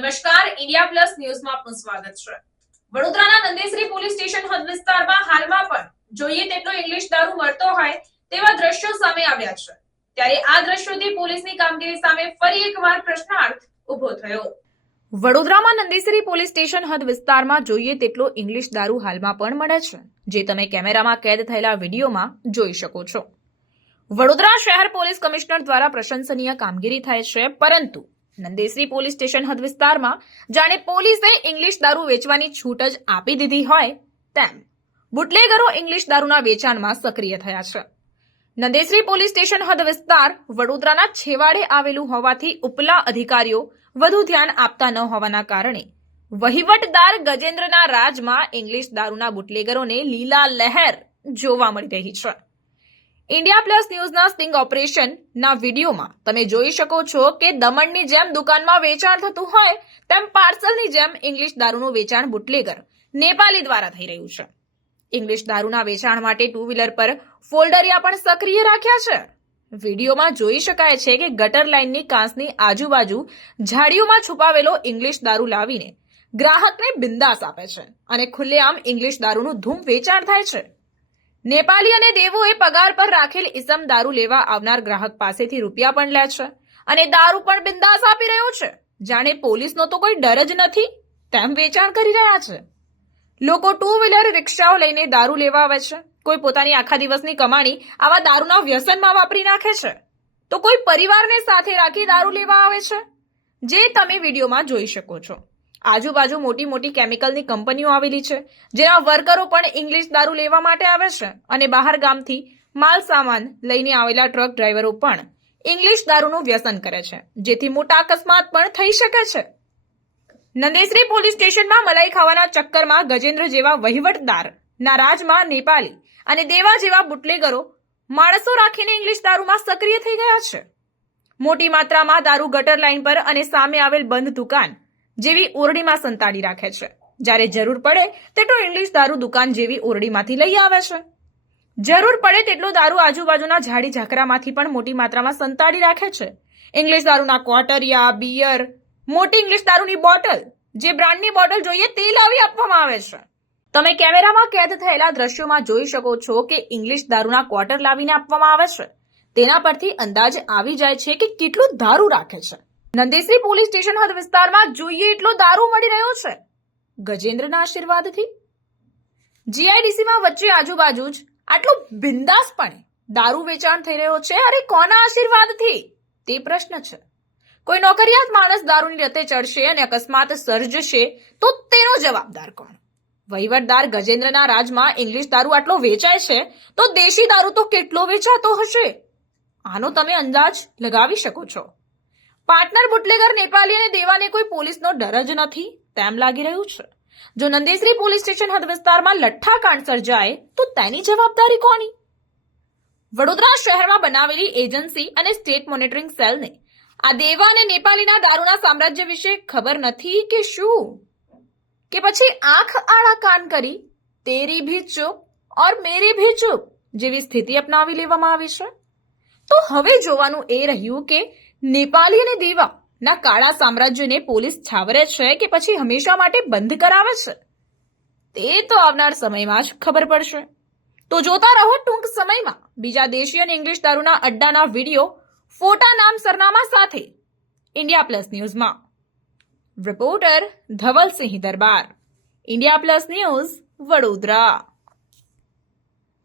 નમસ્કાર, India plus ન્યૂઝમાં આપનું સ્વાગત છે. વડોદરાના નંદેશ્રી પોલીસ સ્ટેશન હદ વિસ્તારમાં હાલમાં પણ જોઈએ તેટલો ઇંગ્લિશ દારૂ મળતો હોય તેવા દ્રશ્યો સામે આવ્યા છે. ત્યારે આ દ્રશ્યોથી પોલીસની કામગીરી સામે ફરી એકવાર પ્રશ્નાર્થ ઊભો થયો. વડોદરામાં નંદેસરી પોલીસ સ્ટેશન હદ વિસ્તારમાં જોઈએ તેટલો ઇંગ્લિશ દારૂ હાલમાં પણ મળે છે, જે તમે કેમેરામાં કેદ થયેલા વિડીયોમાં જોઈ શકો છો. વડોદરા શહેર પોલીસ કમિશનર દ્વારા પ્રશંસનીય કામગીરી થાય છે, પરંતુ નંદેશ્રી પોલીસ સ્ટેશન હદ વિસ્તારમાં જાણે પોલીસે ઇંગ્લિશ દારૂ વેચવાની છૂટ જ આપી દીધી હોય તેમ બુટલેગરો ઇંગ્લિશ દારૂના વેચાણમાં સક્રિય થયા છે. નંદેશ્રી પોલીસ સ્ટેશન હદ વિસ્તાર વડોદરાના છેવાડે આવેલું હોવાથી ઉપલા અધિકારીઓ વધુ ધ્યાન આપતા ન હોવાના કારણે વહીવટદાર ગજેન્દ્રના રાજમાં ઇંગ્લિશ દારૂના બુટલેગરોને લીલા લહેર જોવા મળી રહી છે. ઇન્ડિયા પ્લસ ન્યૂઝના સ્ટિંગ ઓપરેશનના વિડીયોમાં તમે જોઈ શકો છો કે દમણની જેમ દુકાનમાં વેચાણ થતું હોય, તેમ પાર્સલની જેમ ઇંગ્લિશ દારૂનું વેચાણ બુટલેગર નેપાલી દ્વારા થઈ રહ્યું છે. ઇંગ્લિશ દારૂના વેચાણ માટે ટુ વ્હીલર પર ફોલ્ડરિયા પણ સક્રિય રાખ્યા છે. વિડીયોમાં જોઈ શકાય છે કે ગટર લાઇનની કાંસની આજુબાજુ ઝાડીઓમાં છુપાવેલો ઇંગ્લિશ દારૂ લાવીને ગ્રાહકને બિંદાસ આપે છે અને ખુલ્લેઆમ ઇંગ્લિશ દારૂનું ધૂમ વેચાણ થાય છે. નેપાલી અને દેવોએ પગાર પર રાખેલ ઇસમ દારૂ લેવા આવનાર ગ્રાહક પાસેથી રૂપિયા પણ લે છે અને દારૂ પણ બિંદાસ આપી રહ્યો છે. જાણે પોલીસનો તો કોઈ ડર જ નથી, તેમ વેચાણ કરી રહ્યા છે. લોકો ટુ વ્હીલર રિક્ષાઓ લઈને દારૂ લેવા આવે છે. કોઈ પોતાની આખા દિવસની કમાણી આવા દારૂના વ્યસનમાં વાપરી નાખે છે. તો કોઈ પરિવારને સાથે રાખી દારૂ લેવા આવે છે? જે તમે વિડીયોમાં જોઈ શકો છો. આજુબાજુ મોટી મોટી કેમિકલની કંપનીઓ આવેલી છે જેના વર્કરો પણ ઇંગ્લિશ દારૂ લેવા માટે આવે છે અને બહાર ગામથી માલ સામાન લઈને આવેલા ટ્રક ડ્રાઈવરો પણ ઇંગ્લિશ દારૂનું વ્યસન કરે છે, જેથી મોટા અકસ્માત પણ થઈ શકે છે. નંદેશ્રી પોલીસ સ્ટેશનમાં મલાઈ ખાવાના ચક્કરમાં ગજેન્દ્ર જેવા વહીવટદાર, નારાજમાં નેપાલી અને દેવા જેવા બુટલેગરો માણસો રાખીને ઇંગ્લિશ દારૂમાં સક્રિય થઈ ગયા છે. મોટી માત્રામાં દારૂ ગટર લાઇન પર અને સામે આવેલ બંધ દુકાન જેવી ઓરડીમાં સંતાડી રાખે છે. જ્યારે જરૂર પડે તેટલો ઇંગ્લિશ દારૂ દુકાન જેવી ઓરડીમાંથી લઈ આવે છે. જરૂર પડે તેટલો દારૂ આજુબાજુના ઝાડી ઝાકરામાંથી પણ મોટી માત્રામાં સંતાડી રાખે છે. ઇંગ્લિશ દારૂના ક્વાટરિયા, બિયર, મોટી ઇંગ્લિશ દારૂની બોટલ, જે બ્રાન્ડની બોટલ જોઈએ તે લાવી આપવામાં આવે છે. તમે કેમેરામાં કેદ થયેલા દ્રશ્યોમાં જોઈ શકો છો કે ઇંગ્લિશ દારૂના ક્વાર્ટર લાવીને આપવામાં આવે છે. તેના પરથી અંદાજ આવી જાય છે કે કેટલું દારૂ રાખે છે. નંદેશ્રી પોલીસ સ્ટેશન હદ વિસ્તારમાં જોઈએ એટલો દારૂ મળી રહ્યો છે. ગજેન્દ્રના આશીર્વાદથી. જીઆઈડીસીમાં વચ્ચે આજુબાજુ જ આટલું બિંદાસપણે દારૂ વેચાણ થઈ રહ્યો છે. અરે કોના આશીર્વાદથી? તે પ્રશ્ન છે. કોઈ નોકરિયાત માણસ દારૂની રતે ચડશે અને અકસ્માત સર્જશે, તો તેનો જવાબદાર કોણ? વહીવટદાર ગજેન્દ્રના રાજમાં ઇંગ્લિશ દારૂ આટલો વેચાય છે, તો દેશી દારૂ તો કેટલો વેચાતો હશે? આનો તમે અંદાજ લગાવી શકો છો. પાર્ટનર બુટલેગર નેપાલી અને દેવાને કોઈ પોલીસનો ડર જ નથી, તેમ લાગી રહ્યું છે. જો નંદેશ્રી પોલીસ સ્ટેશન હદ વિસ્તારમાં લઠ્ઠાકાંડ સર્જાય, તો તેની જવાબદારી કોની? વડોદરા શહેરમાં બનાવેલી એજન્સી અને સ્ટેટ મોનિટરિંગ સેલને આ દેવા અને નેપાલીના દારૂના સામ્રાજ્ય વિશે ખબર નથી કે શું? કે પછી આંખ આડા કાન કરી, તેરી ભી ચૂપ ઓર મેરી ભી ચૂપ જેવી સ્થિતિ અપનાવી લેવામાં આવી છે? તો હવે જોવાનું એ રહ્યું કે નેપાલી અને દેવા ના કાળા સામ્રાજ્યને પોલીસ છાવરે છે કે પછી હંમેશા માટે બંધ કરાવે છે? તે તો આવનાર સમયમાં જ ખબર પડશે. તો જોતા રહો ટૂંક સમયમાં. બીજા દેશી અને ઇંગ્લિશ દારૂના અડ્ડાના વીડિયો ફોટા નામ સરનામા સાથે. ઇન્ડિયા પ્લસ ન્યૂઝમાં. Reporter Dhavalsinh Darbar. India plus news Vadodara.